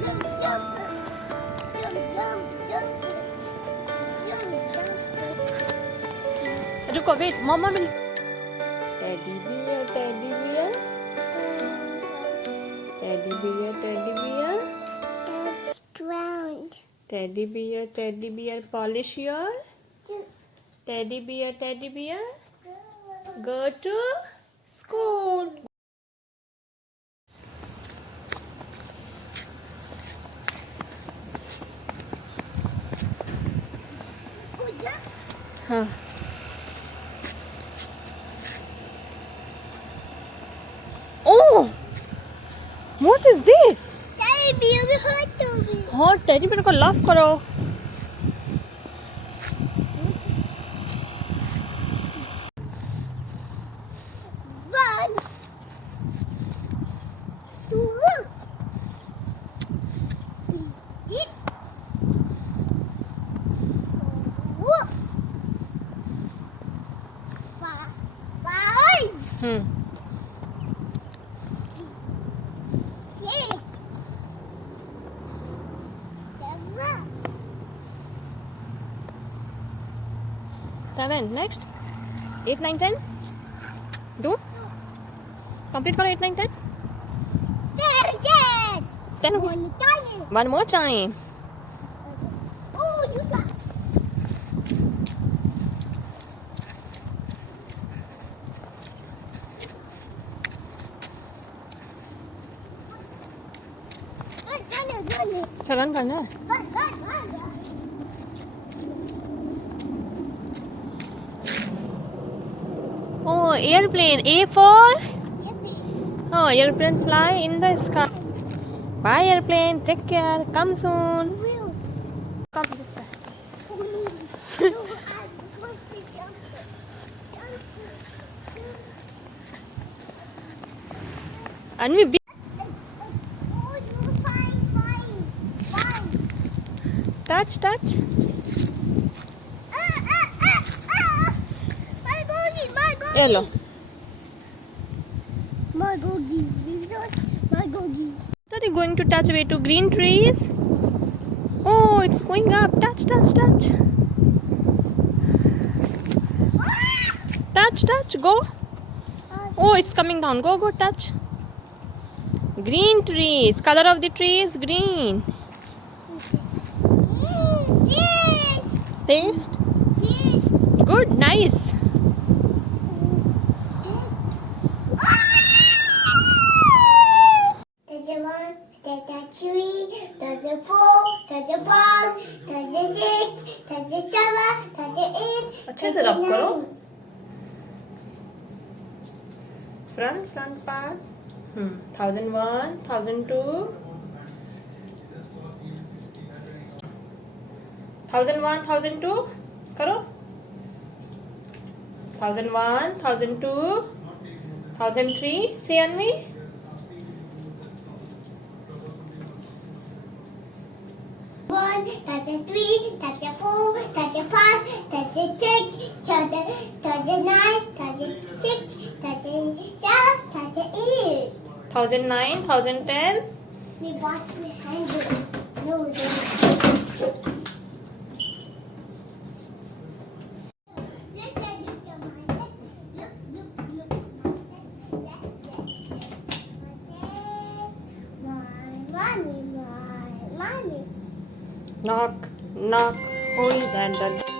Jump, jump. Jump, jump, jump. Jump, jump, jump. रुको wait mamma will teddy bear teddy bear teddy bear teddy bear That's ground. teddy bear polish your teddy bear go to school huh oh what is this Teddy bear भी hot to me. हाँ teddy bear को love करो One, two, three, four, five, six, seven. 7 next 8 9 10 do complete करो 8 9 10 Yes. 10 One time. one more time Oh, you got. Run करना है oh airplane A for oh airplane fly in the sky bye airplane take care come soon come this side Anvi touch hello My gogi. are you going to touch way to green trees oh it's going up touch go oh it's coming down go touch green trees color of the tree is green taste good nice There's a 1, there's a 3, there's a 4, there's a 5, there's a 6, there's a 7, there's a 8, अच्छे से रब करो front part 1001 1002 1001 1002 करो 1001 1002 1003 say Anvi One, that's a 3, that's a 4, that's a 5, that's a 6, that's a 9, that's a 6, that's a 7, that's a 8. 1009 1010 We watch behind it. No, knock who is at the